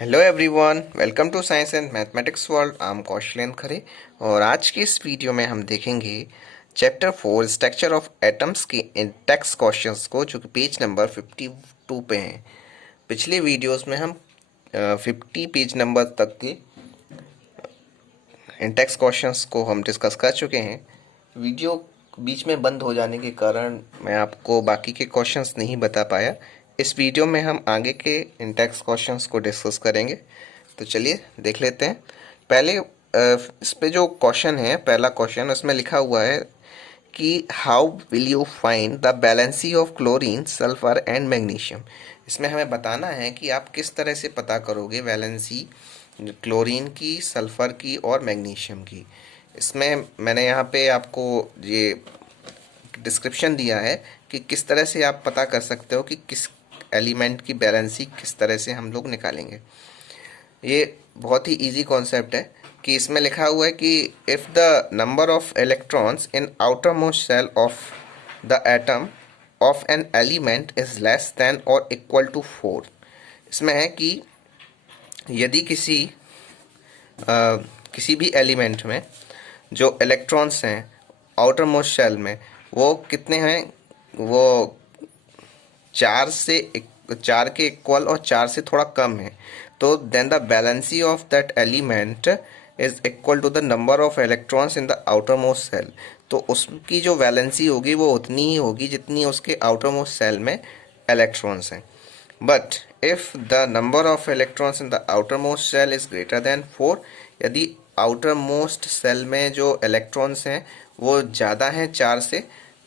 Hello everyone, welcome to science and mathematics world. I am Kaushlendra Khare और आज की इस वीडियो में हम देखेंगे चैप्टर 4 स्ट्रक्चर ऑफ एटम्स के इंडेक्स क्वेश्चंस को, जो कि पेज नंबर 52 पे हैं। पिछले वीडियोस में हम 50 पेज नंबर तक के इंडेक्स क्वेश्चंस को हम डिस्कस कर चुके हैं। वीडियो बीच में बंद हो जाने के कारण मैं आपको बाकी के क्वेश्चंस नहीं बता पाया। इस वीडियो में हम आगे के इंडेक्स क्वेश्चंस को डिस्कस करेंगे। तो चलिए देख लेते हैं। पहले इस पे जो क्वेश्चन है, पहला क्वेश्चन, उसमें लिखा हुआ है कि how will you find the valency of chlorine, sulphur and magnesium. इसमें हमें बताना है कि आप किस तरह से पता करोगे बैलेंसी क्लोरीन की, सल्फर की और मैग्नीशियम की। इसमें मैंने यहाँ पे आपको ये डिस्क्रिप्शन दिया है कि किस तरह से आप पता कर सकते हो कि किस एलिमेंट की बैलेंसी किस तरह से हम लोग निकालेंगे। ये बहुत ही इजी कॉन्सेप्ट है कि इसमें लिखा हुआ है कि if the number of electrons in outermost shell of the atom of an element is less than और इक्वल टू 4। इसमें है कि यदि किसी भी एलिमेंट में जो इलेक्ट्रॉन्स हैं आउटर मोस्ट शेल में, वो कितने हैं, वो 4 के इक्वल और 4 से थोड़ा कम है, तो then the valency of that element is equal to the number of electrons in the outermost shell. तो उसकी जो वैलेंसी होगी वो उतनी ही होगी जितनी उसके आउटर मोस्ट सेल में इलेक्ट्रॉन्स हैं। But if the number of electrons in the outermost shell is greater than 4, यदि आउटर मोस्ट सेल में जो इलेक्ट्रॉन्स हैं वो ज़्यादा हैं 4 से,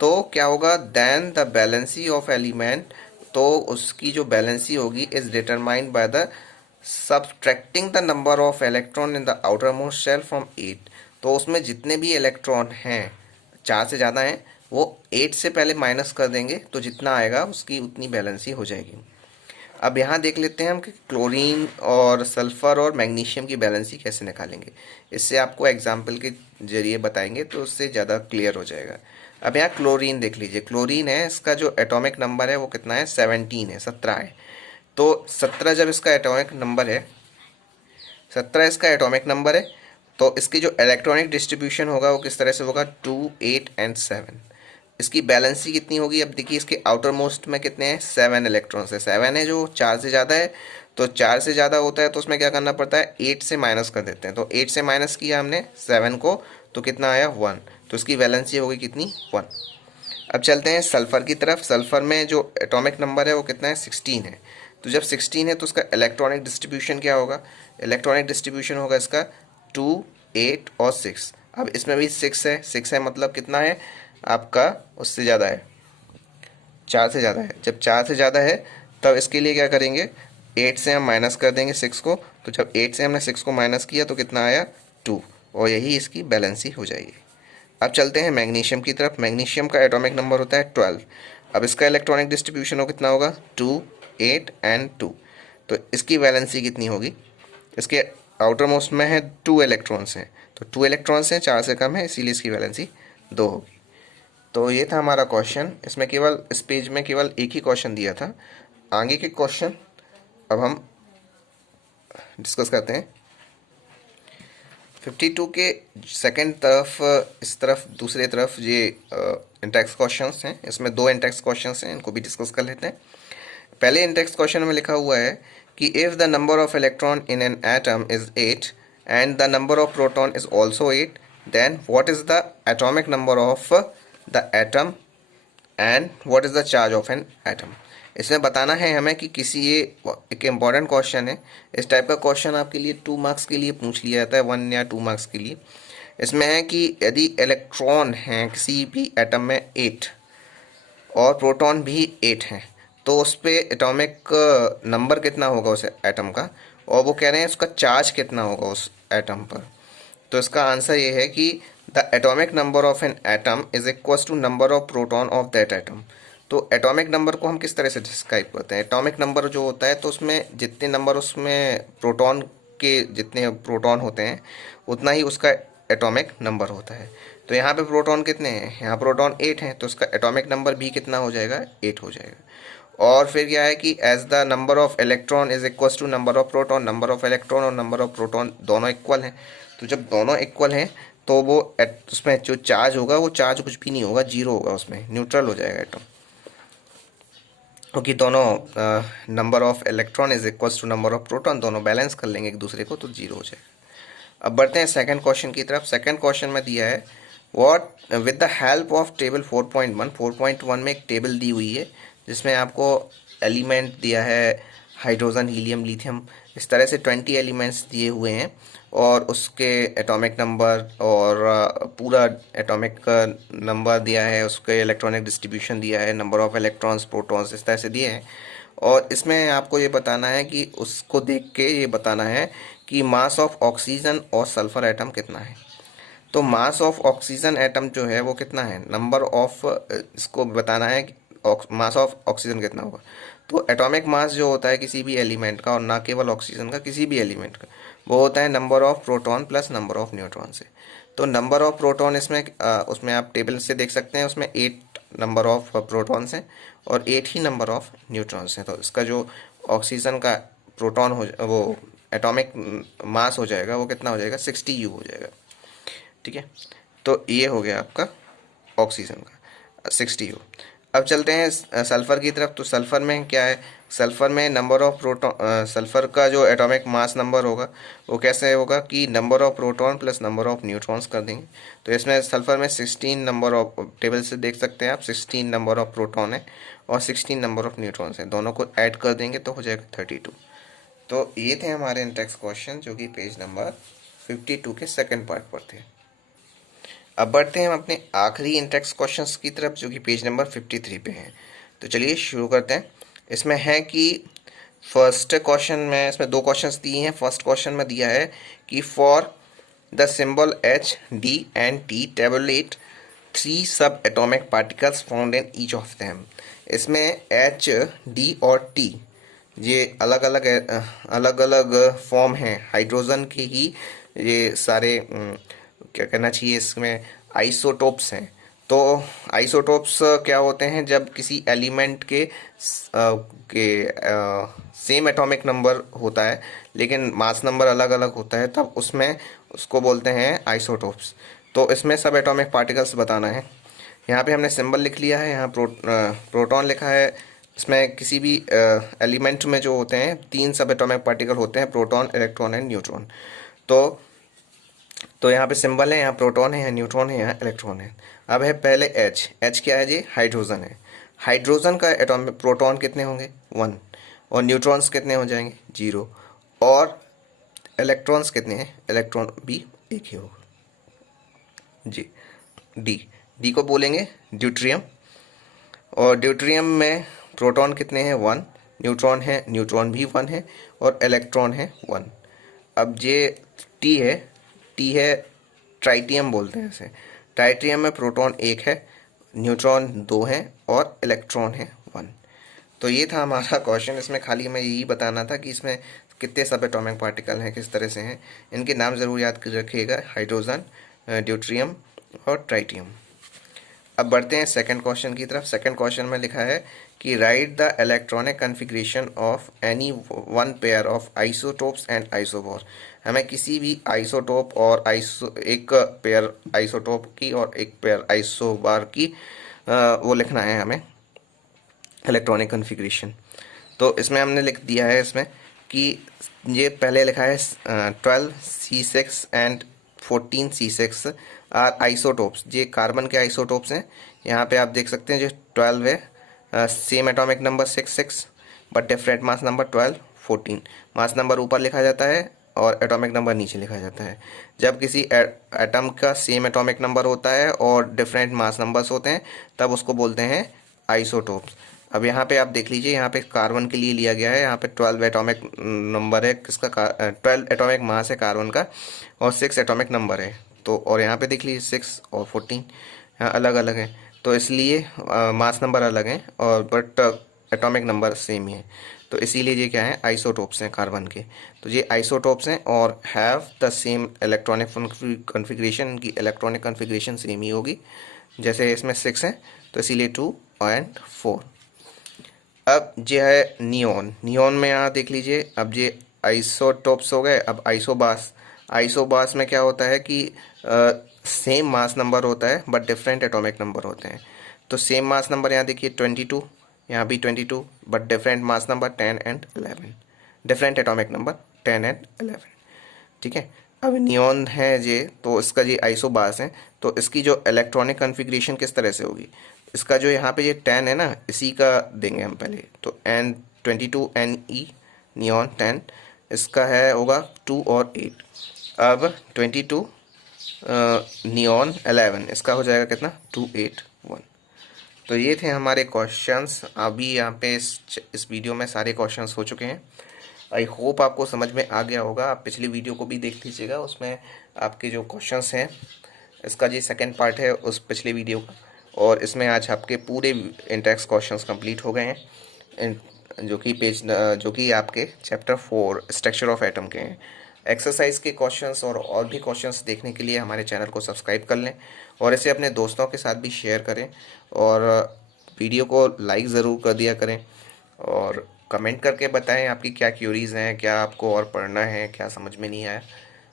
तो क्या होगा, then the valency of element, तो उसकी जो बैलेंसी होगी is determined by the subtracting the number of electron in the outermost shell from 8। तो उसमें जितने भी इलेक्ट्रॉन हैं 4 से ज़्यादा हैं, वो 8 से पहले माइनस कर देंगे, तो जितना आएगा उसकी उतनी बैलेंसी हो जाएगी। अब यहाँ देख लेते हैं हम कि क्लोरीन और सल्फर और मैग्नीशियम की बैलेंसी कैसे निकालेंगे। इससे आपको एग्जाम्पल के जरिए बताएंगे तो उससे ज़्यादा क्लियर हो जाएगा। अब यहाँ क्लोरीन देख लीजिए। क्लोरीन है, इसका जो एटॉमिक नंबर है वो कितना है, 17 है, 17 है। तो 17 जब इसका एटॉमिक नंबर है, 17 इसका एटॉमिक नंबर है, तो इसकी जो इलेक्ट्रॉनिक डिस्ट्रीब्यूशन होगा वो किस तरह से होगा, 2, 8 एंड 7। इसकी बैलेंसी कितनी होगी, अब देखिए इसके आउटर मोस्ट में कितने हैं, 7 इलेक्ट्रॉन्स है। 7 है जो 4 से ज़्यादा है, तो 4 से ज़्यादा होता है तो उसमें क्या करना पड़ता है, 8 से माइनस कर देते हैं। तो 8 से माइनस किया हमने 7 को, तो कितना आया, 1। तो इसकी बैलेंसी होगी कितनी, 1। अब चलते हैं सल्फ़र की तरफ। सल्फ़र में जो एटॉमिक नंबर है वो कितना है, 16 है। तो जब 16 है तो उसका इलेक्ट्रॉनिक डिस्ट्रीब्यूशन क्या होगा, इलेक्ट्रॉनिक डिस्ट्रीब्यूशन होगा इसका 2, 8 और 6। अब इसमें भी 6 है, 6 है मतलब कितना है आपका, उससे ज़्यादा है, 4 से ज़्यादा है। जब 4 से ज़्यादा है तब इसके लिए क्या करेंगे, 8 से हम माइनस कर देंगे 6 को। तो जब 8 से हमने 6 को माइनस किया तो कितना आया, 2, और यही इसकी बैलेंसी हो जाएगी। अब चलते हैं मैग्नीशियम की तरफ। मैग्नीशियम का एटॉमिक नंबर होता है 12। अब इसका इलेक्ट्रॉनिक डिस्ट्रीब्यूशन हो कितना होगा, 2, 8 एंड 2। तो इसकी वैलेंसी कितनी होगी, इसके आउटर मोस्ट में है 2 इलेक्ट्रॉन्स हैं, तो 2 इलेक्ट्रॉन्स हैं, 4 से कम है, इसीलिए इसकी वैलेंसी 2 होगी। तो ये था हमारा क्वेश्चन। इसमें केवल इस पेज में केवल एक ही क्वेश्चन दिया था। आगे के क्वेश्चन अब हम डिस्कस करते हैं। 52 के सेकंड तरफ, इस तरफ दूसरे तरफ ये इंटेक्स क्वेश्चंस हैं। इसमें 2 इंटेक्स क्वेश्चंस हैं, इनको भी डिस्कस कर लेते हैं। पहले इंटेक्स क्वेश्चन में लिखा हुआ है कि if the number of electron in an atom is 8 and the number of proton is also 8, then what is the atomic number of the atom and what is the charge of an atom. इसमें बताना है हमें कि किसी, ये एक important question है। इस टाइप का क्वेश्चन आपके लिए 2 मार्क्स के लिए पूछ लिया जाता है, 1 या 2 मार्क्स के लिए। इसमें है कि यदि इलेक्ट्रॉन हैं किसी भी एटम में 8 और प्रोटॉन भी 8 हैं, तो उस पर एटॉमिक नंबर कितना होगा उस एटम का, और वो कह रहे हैं उसका चार्ज कितना होगा उस एटम पर। तो इसका आंसर ये है कि the atomic number of an atom is equal to number of proton of that atom. तो एटॉमिक नंबर को हम किस तरह से डिस्क्राइब करते हैं, एटॉमिक नंबर जो होता है तो उसमें जितने नंबर उसमें प्रोटॉन के जितने प्रोटॉन होते हैं उतना ही उसका एटॉमिक नंबर होता है। तो यहाँ पे प्रोटॉन कितने हैं, यहाँ प्रोटॉन 8 हैं, तो उसका एटॉमिक नंबर भी कितना हो जाएगा, 8 हो जाएगा। और फिर क्या है कि as the number of electron is equal to number of proton, number of electron और नंबर ऑफ प्रोटॉन दोनों इक्वल हैं। तो जब दोनों इक्वल हैं तो वो उसमें जो चार्ज होगा वो चार्ज कुछ भी नहीं होगा, जीरो होगा, उसमें न्यूट्रल हो जाएगा एटम, क्योंकि दोनों number of electron is equal to number of proton, दोनों बैलेंस कर लेंगे एक दूसरे को, तो जीरो हो जाएगा। अब बढ़ते हैं सेकंड क्वेश्चन की तरफ। सेकंड क्वेश्चन में दिया है what with the help of table 4.1, 4.1 में एक टेबल दी हुई है जिसमें आपको एलिमेंट दिया है हाइड्रोजन, हीलियम, लिथियम, इस तरह से 20 एलिमेंट्स दिए हुए हैं और उसके एटॉमिक नंबर और पूरा एटॉमिक नंबर दिया है, उसके इलेक्ट्रॉनिक डिस्ट्रीब्यूशन दिया है, नंबर ऑफ इलेक्ट्रॉन्स, प्रोटॉन्स, इस तरह से दिए हैं। और इसमें आपको ये बताना है कि उसको देख के ये बताना है कि मास ऑफ ऑक्सीजन और सल्फर एटम कितना है। तो मास ऑफ ऑक्सीजन एटम जो है वो कितना है, नंबर ऑफ, इसको बताना है कि मास ऑफ ऑक्सीजन कितना होगा। तो एटॉमिक मास जो होता है किसी भी एलिमेंट का, और ना केवल ऑक्सीजन का, किसी भी एलिमेंट का, वो होता है number of proton plus number of neutron से। तो नंबर ऑफ प्रोटॉन इसमें उसमें आप टेबल से देख सकते हैं, उसमें 8 नंबर ऑफ प्रोटॉन्स हैं और 8 ही नंबर ऑफ न्यूट्रॉन्स हैं। तो इसका जो ऑक्सीजन का प्रोटॉन हो, वो एटॉमिक मास हो जाएगा, वो कितना हो जाएगा, 60U हो जाएगा। ठीक है, तो ये हो गया आपका ऑक्सीजन का 60U। अब चलते हैं सल्फ़र की तरफ। तो सल्फ़र में क्या है, सल्फ़र में नंबर ऑफ प्रोटॉन, सल्फ़र का जो एटॉमिक मास नंबर होगा वो कैसे होगा कि number of proton plus number of neutrons कर देंगे। तो इसमें सल्फ़र में 16 नंबर ऑफ, टेबल से देख सकते हैं आप, 16 नंबर ऑफ प्रोटॉन है और 16 नंबर ऑफ न्यूट्रॉन्स हैं, दोनों को ऐड कर देंगे तो हो जाएगा 32। तो ये थे हमारे इंटेक्स क्वेश्चन जो कि पेज नंबर 52 के सेकेंड पार्ट पर थे। अब बढ़ते हैं हम अपने आखिरी इंटेक्स क्वेश्चंस की तरफ जो कि पेज नंबर 53 पे हैं। तो चलिए शुरू करते हैं। इसमें है कि फर्स्ट क्वेश्चन में, इसमें दो क्वेश्चंस दिए हैं। फर्स्ट क्वेश्चन में दिया है कि for the symbol H, D and T tablet 3 सब atomic particles found in each of them. इसमें एच, डी और टी ये अलग अलग फॉर्म हैं हाइड्रोजन के ही, ये सारे क्या कहना चाहिए, इसमें आइसोटोप्स हैं। तो आइसोटोप्स क्या होते हैं, जब किसी एलिमेंट के सेम एटॉमिक नंबर होता है लेकिन मास नंबर अलग अलग होता है, तब उसमें उसको बोलते हैं आइसोटोप्स। तो इसमें सब एटॉमिक पार्टिकल्स बताना है। यहाँ पे हमने सिंबल लिख लिया है, यहाँ प्रोटॉन लिखा है। इसमें किसी भी एलिमेंट में जो होते हैं 3 सब एटॉमिक पार्टिकल होते हैं, प्रोटॉन, इलेक्ट्रॉन एंड न्यूट्रॉन। तो यहाँ पे सिंबल है, यहाँ प्रोटॉन है, यहाँ न्यूट्रॉन है, यहाँ इलेक्ट्रॉन है। अब है पहले एच। एच क्या है जी, हाइड्रोजन है। हाइड्रोजन का एटॉमिक प्रोटॉन कितने होंगे, 1, और न्यूट्रॉन्स कितने हो जाएंगे, 0, और इलेक्ट्रॉन्स कितने हैं, इलेक्ट्रॉन भी एक ही होगा जी। डी, डी को बोलेंगे ड्यूट्रियम, और ड्यूट्रियम में प्रोटॉन कितने हैं, 1, न्यूट्रॉन है, न्यूट्रॉन भी 1 है, और इलेक्ट्रॉन है 1। अब ये टी है, टी है ट्राइटियम बोलते हैं इसे। ट्राइटियम में प्रोटॉन 1 है, न्यूट्रॉन 2 हैं और इलेक्ट्रॉन है 1। तो ये था हमारा क्वेश्चन। इसमें खाली हमें यही बताना था कि इसमें कितने सब एटॉमिक पार्टिकल हैं, किस तरह से हैं, इनके नाम ज़रूर याद कर रखिएगा, हाइड्रोजन, ड्यूट्रियम और ट्राइटियम। अब बढ़ते हैं सेकंड क्वेश्चन की तरफ। सेकंड क्वेश्चन में लिखा है कि write the electronic configuration of any one pair of isotopes and isobar. हमें किसी भी आइसोटोप और एक पेयर आइसोटोप की और एक पेयर आइसोबार की वो लिखना है हमें, इलेक्ट्रॉनिक कन्फिग्रेशन। तो इसमें हमने लिख दिया है इसमें कि ये पहले लिखा है 12C6 and 14C6 are isotopes. ये कार्बन के आइसोटोप्स हैं। यहाँ पे आप देख सकते हैं जो 12 है, same atomic number 6 but different mass number 12 14। Mass number ऊपर लिखा जाता है और एटॉमिक नंबर नीचे लिखा जाता है। जब किसी एटम का सेम एटॉमिक नंबर होता है और डिफरेंट मास नंबर्स होते हैं तब उसको बोलते हैं आइसोटोप्स। अब यहाँ पे आप देख लीजिए, यहाँ पे कार्बन के लिए लिया गया है, यहाँ पे 12 एटॉमिक नंबर है किसका, 12 एटॉमिक मास है कार्बन का और 6 एटॉमिक नंबर है। तो और यहाँ पे देख लीजिए 6 और 14 यहाँ अलग अलग हैं, तो इसलिए मास नंबर अलग हैं और बट एटॉमिक नंबर सेम ही है। तो इसीलिए ये क्या है, आइसोटोप्स हैं कार्बन के। तो ये आइसोटोप्स हैं और have the same electronic configuration, की इलेक्ट्रॉनिक कन्फिग्रेशन सेम ही होगी। जैसे इसमें 6 है तो इसीलिए 2 एंड 4। अब जो है नियॉन, नियॉन में यहाँ देख लीजिए, अब ये आइसोटोप्स हो गए। अब आइसोबास, आइसोबास में क्या होता है कि सेम मास नंबर होता है बट डिफरेंट एटॉमिक नंबर होते हैं। तो सेम मास नंबर यहाँ देखिए 22, यहाँ भी 22, but different mass number 10 and 11, different atomic number 10 and 11। ठीक है। अब नियॉन है ये, तो इसका ये आइसोबास है, तो इसकी जो इलेक्ट्रॉनिक कॉन्फ़िगरेशन किस तरह से होगी, इसका जो यहाँ पे ये 10 है ना, इसी का देंगे हम पहले। तो N22 Ne, नियॉन 10, इसका है होगा 2 और 8। अब 22 नियॉन 11, इसका हो जाएगा कितना, 281। तो ये थे हमारे क्वेश्चंस। अभी यहाँ पे इस वीडियो में सारे क्वेश्चंस हो चुके हैं। आई होप आपको समझ में आ गया होगा। आप पिछली वीडियो को भी देख लीजिएगा, उसमें आपके जो क्वेश्चंस हैं, इसका जो सेकंड पार्ट है उस पिछले वीडियो का, और इसमें आज आपके पूरे इंटेक्स क्वेश्चंस कंप्लीट हो गए हैं, जो कि आपके चैप्टर 4 स्ट्रक्चर ऑफ एटम के हैं। एक्सरसाइज के क्वेश्चंस और भी क्वेश्चंस देखने के लिए हमारे चैनल को सब्सक्राइब कर लें, और इसे अपने दोस्तों के साथ भी शेयर करें, और वीडियो को लाइक ज़रूर कर दिया करें, और कमेंट करके बताएं आपकी क्या क्यूरीज़ हैं, क्या आपको और पढ़ना है, क्या समझ में नहीं आया,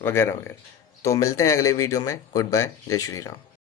वगैरह वगैरह। तो मिलते हैं अगले वीडियो में। गुड बाय, जय श्री राम।